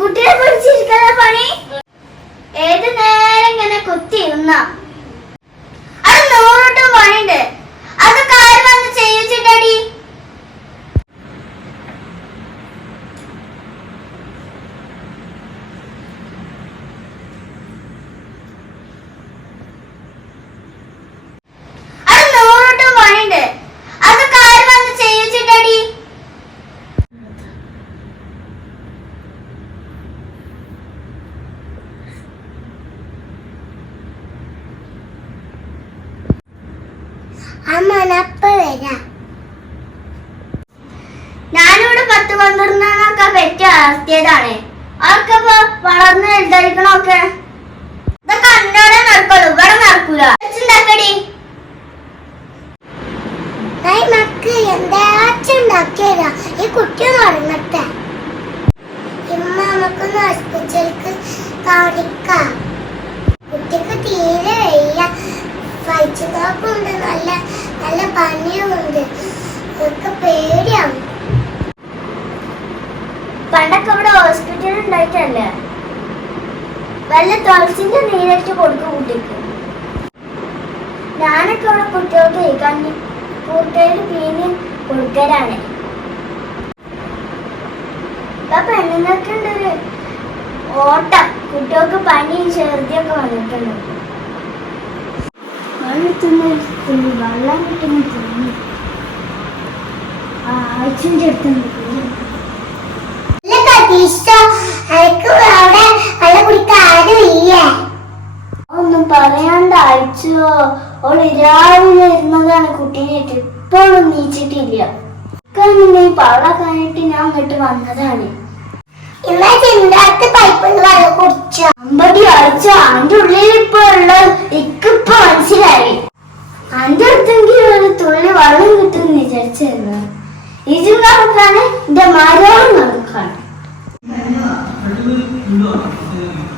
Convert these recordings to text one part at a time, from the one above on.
കുട്ടിയെ പിടിച്ചിരിക്കുന്ന പണി. ഏത് നേരം ഇങ്ങനെ കുത്തിയിരുന്ന അത് നൂറോട്ടും പണിയുണ്ട്. അതൊക്കെ ആര് വന്ന് ചെയ്യിച്ചിട്ടടി അത് നൂറോട്ടും പണിയുണ്ട് അതൊക്കെ ആര് വന്ന് ചെയ്യിച്ചിട്ടടി അമ്മ അപ്പ വരാം. ഞാനിവിടെ പത്ത് പന്ത്രണ്ടൊക്കെ പെറ്റ് വളർത്തിയതാണ് അവർക്ക് ഇപ്പൊ വളർന്ന് വലുതായിരിക്കണൊക്കെ ഇതൊക്കെ അന്നോടെ നടക്കുള്ളൂ ഇവിടെ നടക്കൂല. ഉണ്ടാക്കടി മക്ക് എന്താ ഉണ്ടാക്കിയതാ ഈ കുട്ടി നടന്നട്ടെ ഇമ്മ നമുക്കൊന്ന് ഹോസ്പിറ്റലിക്ക് കാണിക്കാം. കുട്ടിക്ക് തീരെ വയ്യ. വൈച്ചു നല്ല പണ്ടൊക്കെ ഇവിടെ ഹോസ്പിറ്റൽ ഉണ്ടായിട്ടല്ലേ? വല്ല തുളസിന്റെ നീരറ്റ് കൊടുക്കും കുട്ടിക്ക്. ഞാനൊക്കെ ഇവിടെ കുട്ടികൾക്ക് കഞ്ഞി കൂട്ടുകാർ പീഞ്ഞ് കൊടുക്കലാണ്. ഇപ്പൊ പെണ്ണുങ്ങൾക്ക് ഉണ്ടൊരു ഓട്ടം. കുട്ടികൾക്ക് പനിയും ഛർദിയൊക്കെ വന്നിട്ടുണ്ട്. വെള്ളത്തിന് വെള്ളം കിട്ടുന്ന തോന്നി ആരും ഇല്ലേ. ഒന്നും പറയാണ്ട് അയച്ചോ ഓൾ രാവിലെ ഇരുന്നതാണ് കുട്ടീനെ ഇപ്പോഴും നീച്ചിട്ടില്ല. ഈ പള്ള കഴിഞ്ഞിട്ട് ഞാൻ ഇങ്ങോട്ട് വന്നതാണ്. അമ്പടി അയച്ച അതിന്റെ ഉള്ളിൽ 물론 그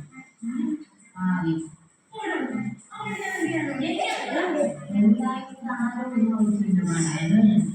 എന്താ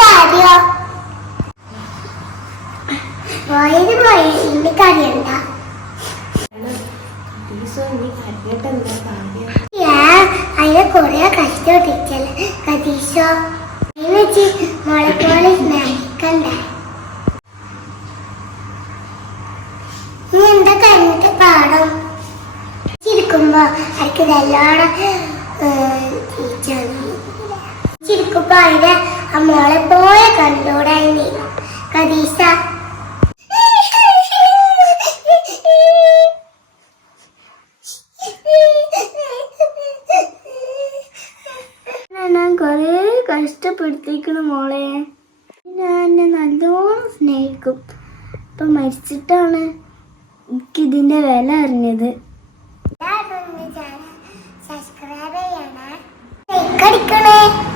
കാര്യം പോയത് പോയി ഇനി കറിയണ്ട അതിനെ കൊറേ കഷ്ടപ്പെട്ടിച്ചല്ലേ കതീശോ അതിനെ മോളെ പോലെ സ്നേഹിക്കണ്ടേ. ഇരിക്കുമ്പോൾ അവർക്ക് നല്ലോണം ചിരിക്കുമ്പോൾ അതിനെ ആ മോളെ പോലെ കണ്ടോടായി കദീസ. ഞാൻ കഷ്ടപ്പെടുത്തിക്കണം മോളെ. ഞാൻ എന്നെ നല്ലോണം സ്നേഹിക്കും. ഇപ്പം മരിച്ചിട്ടാണ് എനിക്കിതിന്റെ വില അറിഞ്ഞത്. 吗